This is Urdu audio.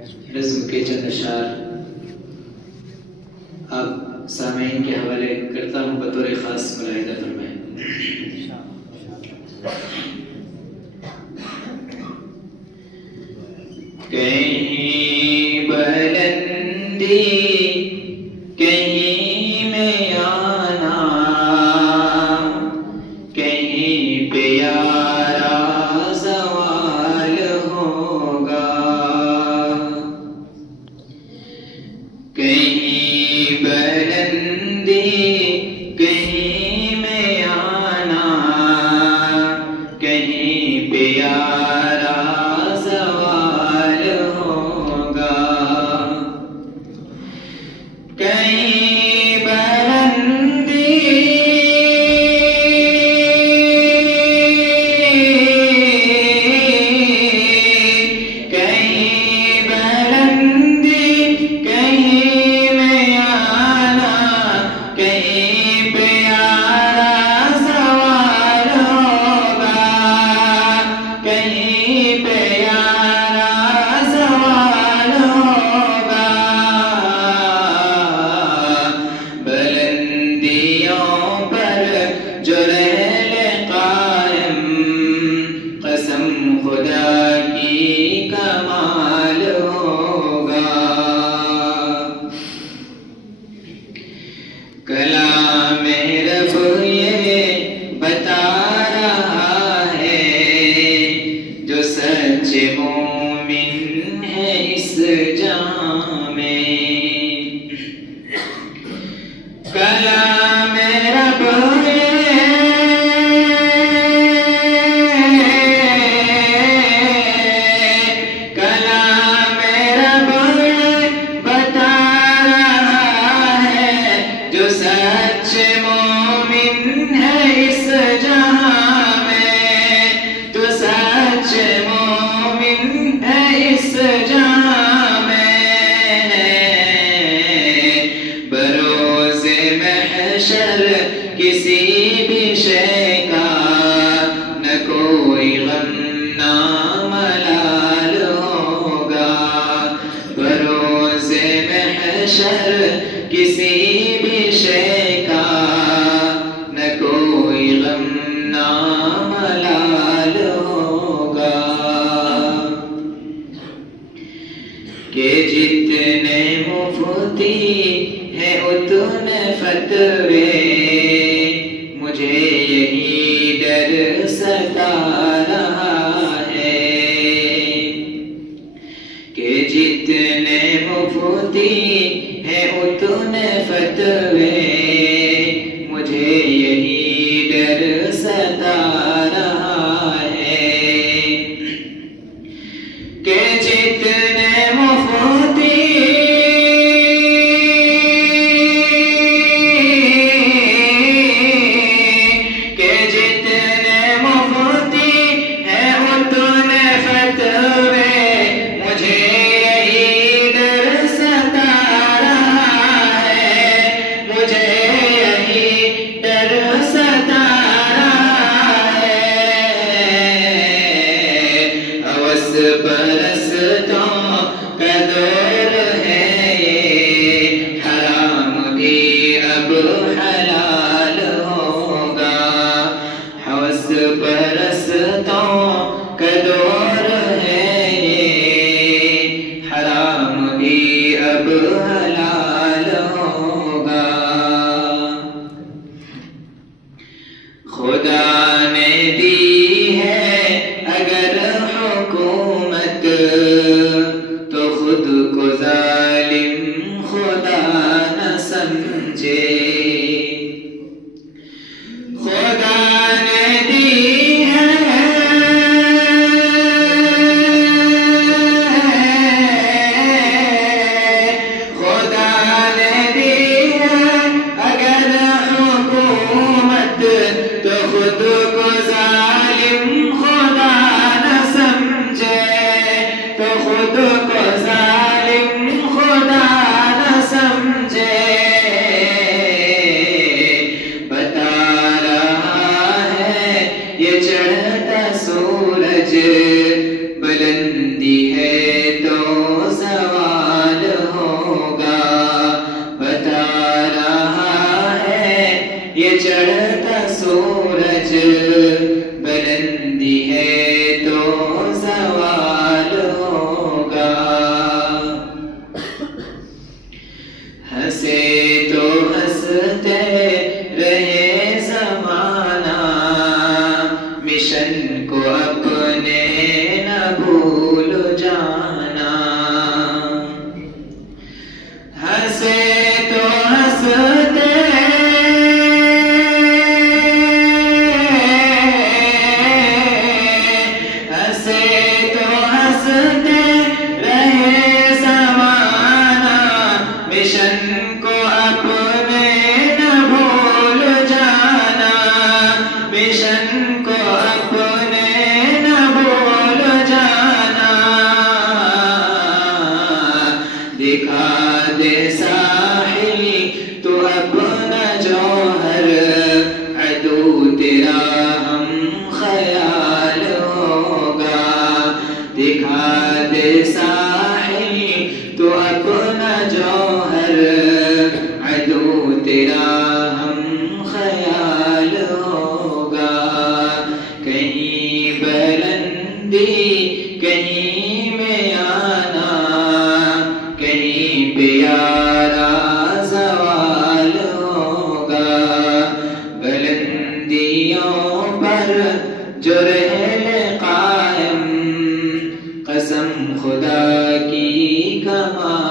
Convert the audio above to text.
نظم کے چند اشعار آپ سامعین کے حوالے کرتا ہوں، بطور خاص ملاحظہ فرمائیں۔ کہیں بلندی کہیں میں آنا، کہیں پیارا زوال ہوگا، کہیں بلندی کہیں میں آنا، کہیں پیارا زوال ہوگا، کہیں بلندی کہیں بلندی کہیں میں آنا، کہیں پیارا زوال ہوگا، کہیں پیارا زوال ہوگا، بلندیوں پر جو رہے قائم، قسم خدا کی کمال ہوگا، کلام رب یہ بتا رہا ہے، جو سچ مومن ہے اس جہاں میں، کلام رب کلام رب بتا رہا ہے، جو سچ مومن ہے اس جہاں میں، جو سچ مومن ہے اس جہاں میں، بروز محشر کسی بھی شے کا نہ کوئی غم نہ ملال ہوگا، بروز محشر کسی بھی شے کا نہ کوئی غم نہ ملال ہوگا، کہ جتنے مفتی ہیں اتنے فتوے، مجھے یہی ڈر ستا رہا ہے، کہ جتنے مفتی ہیں اتنے فتوے، مجھے یہی ڈر ستا رہا ہے، کہ جتنے مفتی کہ جتنے مفتی ہیں اتنے فتوے، مجھے یہی ڈر ستا رہا ہے، مجھے یہی ڈر ستا رہا ہے، ہوس پرستوں کا دور ہے یہ، حرام بھی اب حلال ہوگا، ہوس پرستوں کا دور ہے یہ، حرام بھی اب حلال ہوگا، خدا نے دی ہے اگر حکومت، تو خود کو ظالم خدا نہ سمجھے، خدا نے دی ہے خدا نے دی ہے اگر حکومت، تو خود کو ظالم خدا نہ سمجھے، تو خود کو ظالم دکھا دے ساحل تو اپنا جوہر، عدو تیرا ہم خیال ہوگا، دکھا دے ساحل تو اپنا جوہر، عدو تیرا ہم خیال ہوگا، کہیں بلندی کہیں میں آنا، کہیں پیارا زوال ہوگا، بلندیوں پر جو رہے قائم، قسم خدا کی کمال